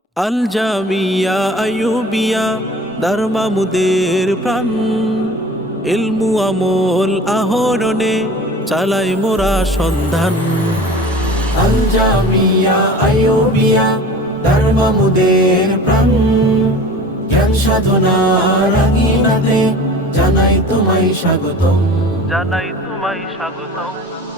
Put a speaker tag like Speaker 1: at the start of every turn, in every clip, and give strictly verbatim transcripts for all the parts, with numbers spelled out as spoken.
Speaker 1: আল জামিয়া আইয়ুবিয়া দারমামুদের প্রাণ, ইলমু আমল আহরণে চালাই মোরা সন্ধান। আল জামিয়া আইয়ুবিয়া দারমামুদের প্রাণ, জ্ঞান সাধনা রাঙিনাতে জানাই তোমায় স্বাগতম, জানাই তোমায় স্বাগতম।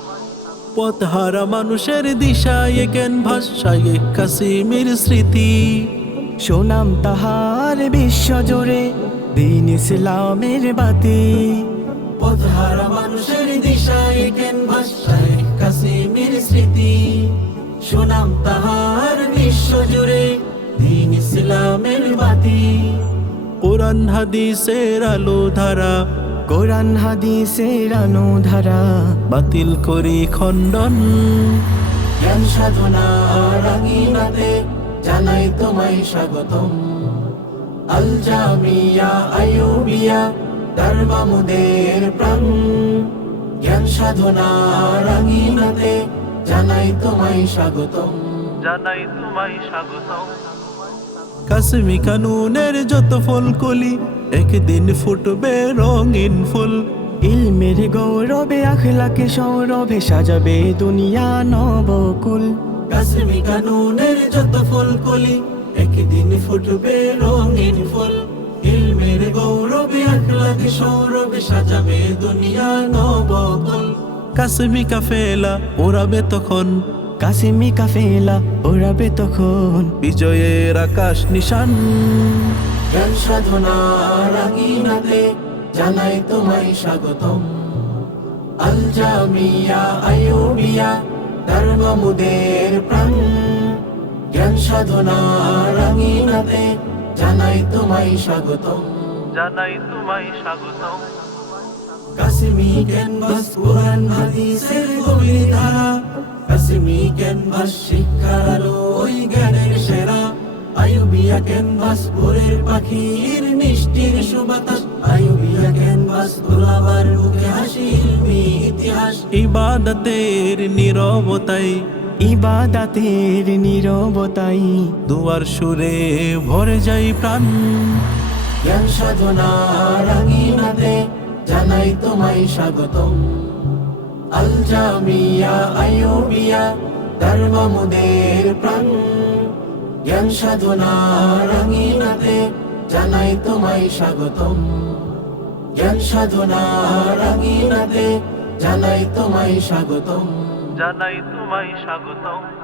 Speaker 1: পথহারা মানুষের দিশায় ক্যানভাস, শায়েখ কাসিমের স্মৃতি,
Speaker 2: সোনাম তাহার বিশ্বজুড়ে দিন ইসলামের বাতি।
Speaker 1: পথহারা মানুষের দিশায় ক্যানভাস, শায়েখ কাসিমের স্মৃতি, সুনাম তাহার বিশ্বজুড়ে দিন ইসলামের বাতি। কোরআন হাদিসের আলো ধারা,
Speaker 2: কোরআন হাদিসের অনুধারা,
Speaker 1: বাতিল করি খণ্ডন। জ্ঞান সাধনা রাঙিনাতে জানাই তোমায় স্বাগতম। আল জামিয়া আইয়ুবিয়া দারমামুদের প্রাণ, জ্ঞান সাধনা রাঙিনাতে জানাই তোমায় স্বাগতম, জানাই তোমায় স্বাগতম। কাসমি কানুনের যত ফল কলি একদিন ফুটবে রঙিন ফুল।
Speaker 2: ইলমের গৌরবে আখলাকে সৌরভে সাজাবে দুনিয়া নবকুল।
Speaker 1: কাসমি কানুনের যত ফুল কলি একদিন ফুটবে রঙিন ফুল। ইলমের গৌরবে আখলাকে সৌরভে সাজাবে দুনিয়া নবকুল। কাসমি কাফেলা ওরাবে তখন,
Speaker 2: কাসেমি কাফেলা ওড়াবে তখন,
Speaker 1: বিজয়ের আকাশ নিশান। জ্ঞান সাধনা রাঙিনাতে জানাই তোমায় স্বাগতম। আল জামিয়া আইয়ুবিয়া দারমামুদের প্রাণ, জ্ঞান সাধনা রাঙিনাতে জানাই তোমায় স্বাগতম, জানাই তোমায় স্বাগতম। কাসমি ক্যানভাস কোরআন হাদিসের গভীর ধারা, কাসমি ক্যানভাস শিক্ষার আলো ওই জ্ঞানের সেরা। আইয়ুবিয়া ক্যানভাস ভোরের পাখির মিষ্টির সুবাতাস, আইয়ুবিয়া ক্যানভাস গোলাবার বুকে হাসি ইলমি ইতিহাস। ইবাদতের নীরবতায়,
Speaker 2: ইবাদাতের নীরবতাই,
Speaker 1: দুয়ার সুরে ভরে যায় প্রাণ। জ্ঞান সাধনা রাঙিনাতে জানাই তোমায় স্বাগতম। আল জামিয়া আইয়ুবিয়া দারমামুদের প্রাণ, জ্ঞান সাধনা রাঙিনাতে জানাই তোমায় স্বাগতম। জ্ঞান সাধনা রাঙিনাতে জানাই তোমায় স্বাগতম, জানাই তোমায় স্বাগতম।